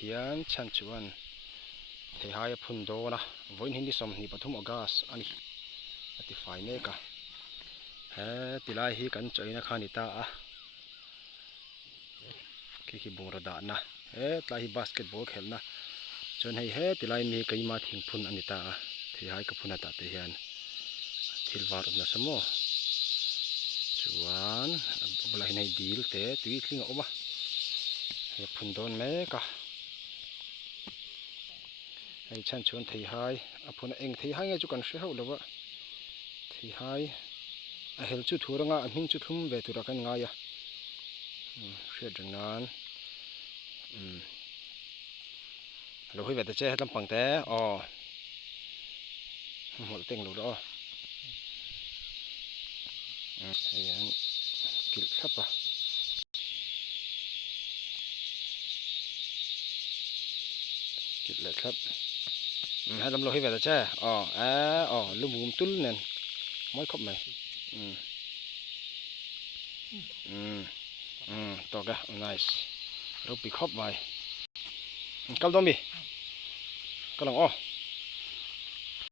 hian Chhanchhuaha theihai phun do na voin hindi som ni pathum August ani ati fai ne ka he tilai hi kan choina khani ta a ki bura da na he tlai basketball khelna chon hei he tilai mi keima thing phun ani ta a theihai ka phuna ta te hian thilwar na samo chuan bulai nei dil te tui thling oma he phun don me ka hei Chhanchhuaha theihai a phun eng theihai nge chu kan hre ho lowa theihai a hel chu thuranga a hming chu thum ve tura kan nga ya hre drengan lo hui ve ta che hetam pangte o mol teng lo lo hian kil thapa kil le thap helam lo hui ve ta che o lumum tul nen moi khop mai to ka nice ro pi khop mai kal dom bi kalang